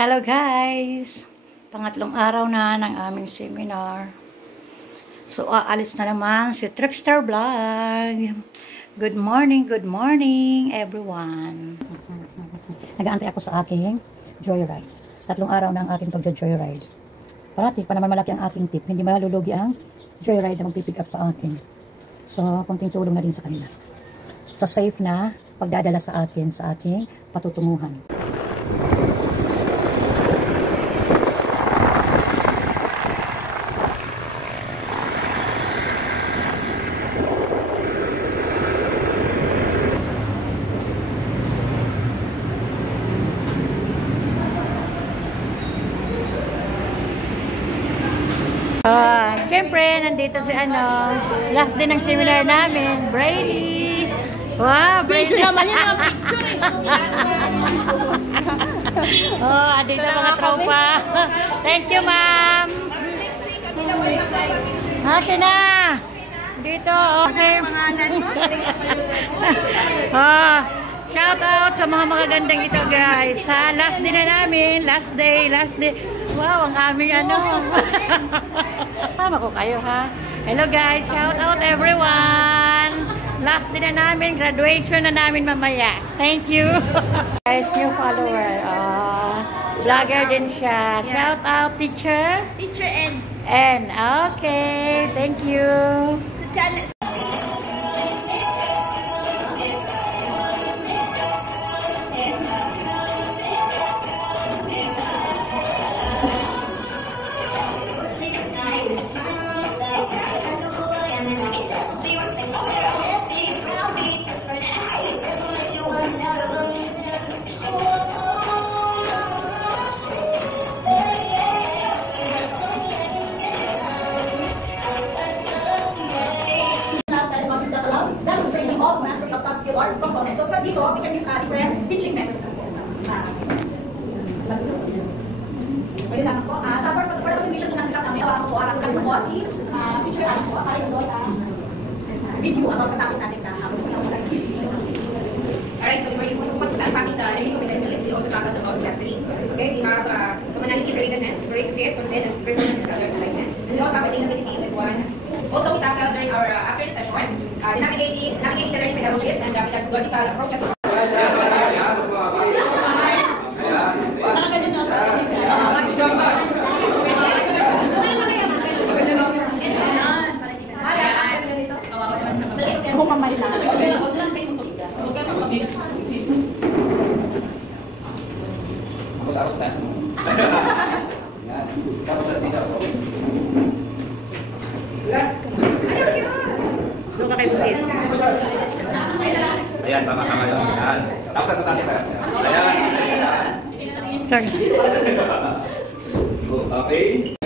Hello guys! Pangatlong araw na ng aming seminar. So, aalis na naman si Trickster Vlog. Good morning everyone. Nag-aantay ako sa aking joyride. Tatlong araw na ang aking pagja-joyride. Parati pa naman malaki ang aking tip. Hindi malulugi ang joyride na magpipick up sa akin. So, konting tulong na din sa kanila. Sa safe na pagdadala sa atin sa ating patutunguhan. Siyempre, nandito si last din ng seminar namin, Brady. Wow, Brady. Picture naman yan, picture. Oh, andito mga tropa. Thank you, ma'am. Okay na. Dito, okay. Oh, shout out sa mga magagandang ito, guys. Sa last din na namin, last day. Wow, ang aming Tama ko kayo, ha? Hello guys, shout out everyone. Last din na namin, graduation na namin mamaya. Thank you. Guys, new follower. Vlogger din siya. Shout out teacher. Teacher N. N. Okay, thank you. Sa channel. Components. So, dito, we can use different teaching methods na po. Pwede lang po. Sa for the motivation po natin kami, ako po, arang lang po si teacher Alan po, para ito review about sa topic natin na Alright, so we're going to put sa topic the learning competencies. We also talked about mastery. Okay, we have commonality for readiness, prerequisite, content, and performance of learning alignment. And we also have attainability with one. Also, we tackled during our afternoon session, navigating the learning pedagogies and pedagogical approaches. Ako mamay lang. Ako sa aras taas mo. Yan. Tapos sa tingnan ko. Doon ka kay Bulis. Ayan, tama yun. Ayan. Tapos sa taas isa. Ayan. Sorry. Okay.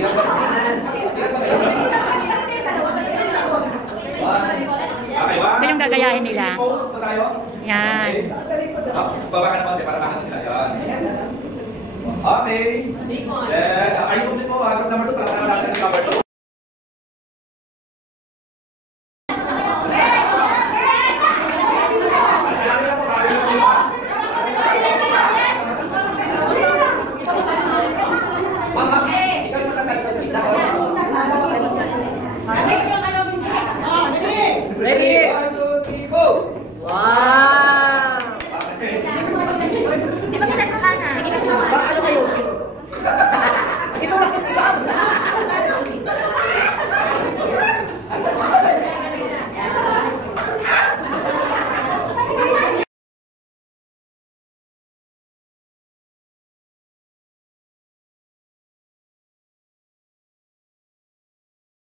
Ito yung gagayahin nila. Yan. Baba ka naman, para makakita sila. Yan. Okay. Then, ayun din po, number 2, para natin ang number 2.